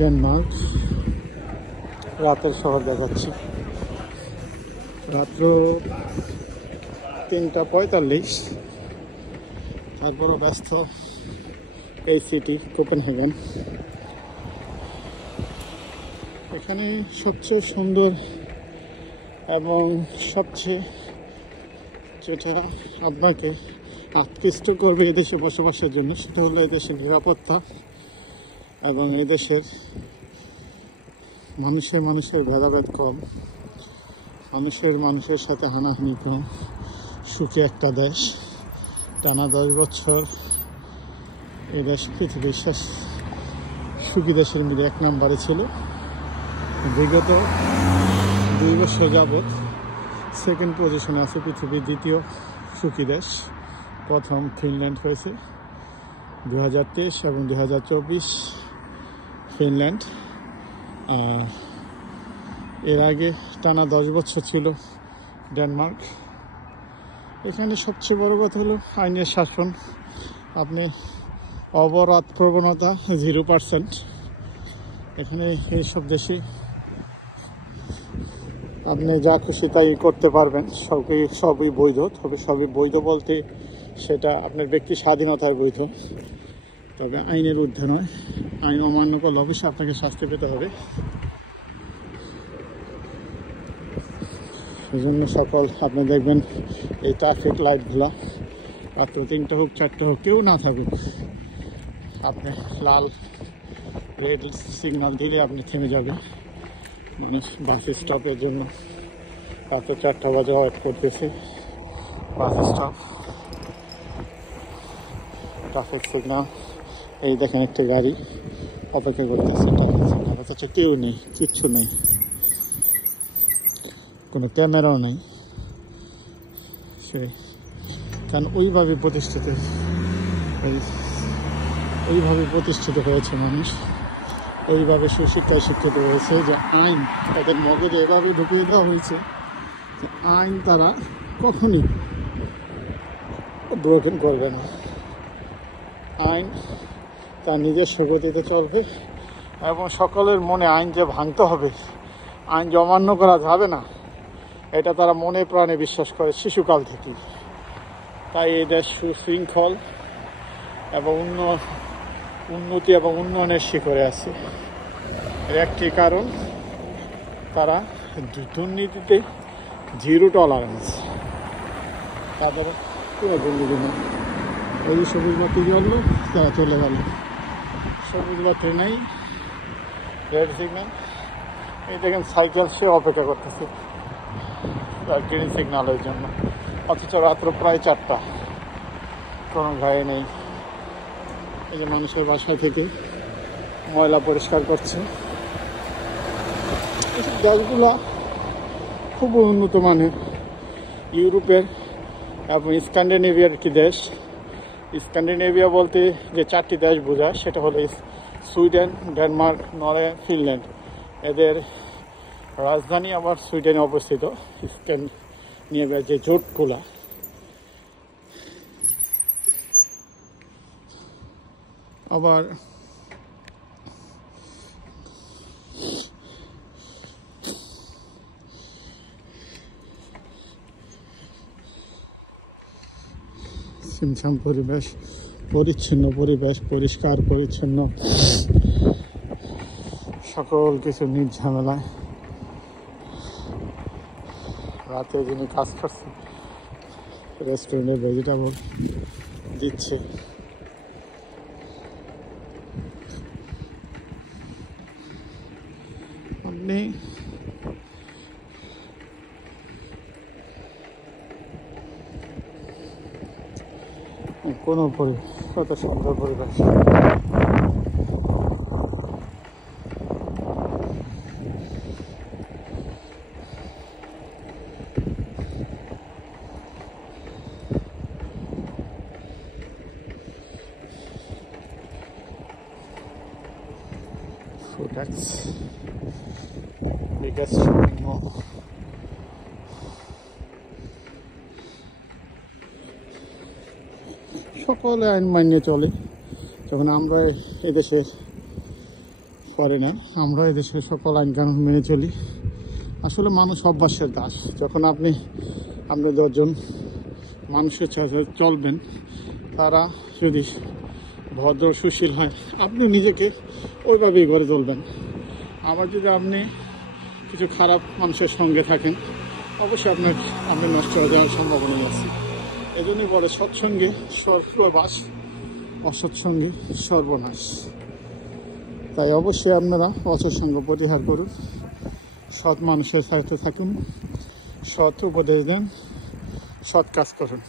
Denmark রাতের শহর দেখাচ্ছি। রাত্র 3:45। তারপরও ব্যস্ত এই সিটি কোপেনহেগেন। এখানে সবচেয়ে সুন্দর এবং সবচেয়ে যেটা আপনাকে আকৃষ্ট করবে এদেশে বসবাসের জন্য সেটা হলো এদেশের নিরাপত্তা এবং এদেশের মানুষের ভেদাভেদ কম, মানুষের সাথে হানাহানি কম, সুখী একটা দেশ। টানা 10 বছর এই দেশ পৃথিবীর সুখী দেশের মধ্যে 1 নম্বরে ছিল। বিগত 2 বছর যাবৎ সেকেন্ড পজিশনে আছে পৃথিবীর দ্বিতীয় সুখী দেশ। প্রথম ফিনল্যান্ড হয়েছে 2023 এবং 2024 ফিনল্যান্ড। এর আগে টানা 10 বছর ছিল ডেনমার্ক। এখানে সবচেয়ে বড় কথা হলো আইনের শাসন। আপনি অপরাধ প্রবণতা 0%। এখানে এইসব দেশে আপনি যা খুশি তাই করতে পারবেন, সবই বৈধ। তবে সবই বৈধ বলতে সেটা আপনার ব্যক্তি স্বাধীনতার বৈধ, তবে আইনের ঊর্ধ্বে নয়। আইন অমান্য করলে অবশ্যই আপনাকে শাস্তি পেতে হবে। সেই জন্য আপনি দেখবেন এই ট্রাফিক লাইটগুলো রাত্র 3টা হোক 4টা হোক কেউ না থাকুক, আপনি লাল রেড সিগন্যাল দিলে আপনি থেমে যাবে। মানে বাস স্টপের জন্য রাত 4টা বাজে ওয়েট করতেছে বাস স্টপ। ট্রাফিক সিগন্যাল, এই দেখেন একটা গাড়ি অপেক্ষা করতেছে ট্রাফিক সিগন্যাল, অথচ কেউ নেই, কিচ্ছু নেই, কোনো ক্যামেরাও নেই। কারণ ওইভাবে প্রতিষ্ঠিত হয়েছে মানুষ, ওইভাবে সুশিক্ষায় শিক্ষিত হয়েছে যে আইন তাদের মগজে এভাবে ঢুকিয়ে দেওয়া হয়েছে যে আইন তারা কখনই ব্রোকেন করবে না। আইন তার নিজস্ব গতিতে চলবে এবং সকলের মনে আইন যে ভাঙতে হবে, আইন যে অমান্য করা যাবে না, এটা তারা মনে প্রাণে বিশ্বাস করে শিশুকাল থেকেই। তাই এই দেশ সুশৃঙ্খল এবং উন্নতি এবং উন্নয়নের শিখরে আছে। এর একটি কারণ তারা দুর্নীতিতে 0 টলারেন্স, তাদের কোনো দুর্নীতি নেই। এই সবুজ বাতি জ্বললো, তারা চলে গেল। সবুজ বাতি নেই, রেড সিগন্যাল। এই দেখেন সাইকেল সে অপেক্ষা করতেছে গ্রিন সিগন্যালের জন্য, অথচ রাত্র প্রায় 4টা, কোনো গাড়ি নেই। এই যে মানুষের বাসা থেকে ময়লা পরিষ্কার করছে। এইসব দেশগুলো খুব উন্নত মানের, ইউরোপের এবং স্ক্যান্ডিনেভিয়ার একটি দেশ। স্ক্যান্ডিনেভিয়া বলতে যে 4টি দেশ বোঝায় সেটা হলো সুইডেন, ডেনমার্ক, নরওয়ে, ফিনল্যান্ড। এদের রাজধানী আবার সুইডেনে অবস্থিত। স্ক্যান্ডিনেভিয়ার যে জোটগুলা, আবার ছিমছাম পরিবেশ, পরিচ্ছন্ন পরিবেশ, পরিষ্কার পরিচ্ছন্ন, সকল কিছু নির্ঝামেলায়। রাতে যিনি কাজ করছে রেস্টুরেন্টে ভেজিটেবল দিচ্ছে। আপনি কোনো কত সুন্দর পরিবেশ। So that's biggest shopping mall. সকলে আইন মানিয়ে চলে। যখন আমরা এদেশের করে না। আমরা এদেশের সকল আইন কানুন মেনে চলি। আসলে মানুষ অভ্যাসের দাস। যখন আপনি 10জন মানুষের সাথে চলবেন, তারা যদি ভদ্র সুশীল হয়, আপনি নিজেকে ওইভাবেই গড়ে তুলবেন। আবার যদি আপনি কিছু খারাপ মানুষের সঙ্গে থাকেন, অবশ্যই আপনি নষ্ট হয়ে যাওয়ার সম্ভাবনা আছে। এজন্যই বলে সৎসঙ্গে স্বর্গবাস, অসৎসঙ্গে সর্বনাশ। তাই অবশ্যই আপনারা অসৎসঙ্গ পরিহার করুন, সৎ মানুষের সাথে থাকুন, সৎ উপদেশ দেন, সৎ কাজ করুন।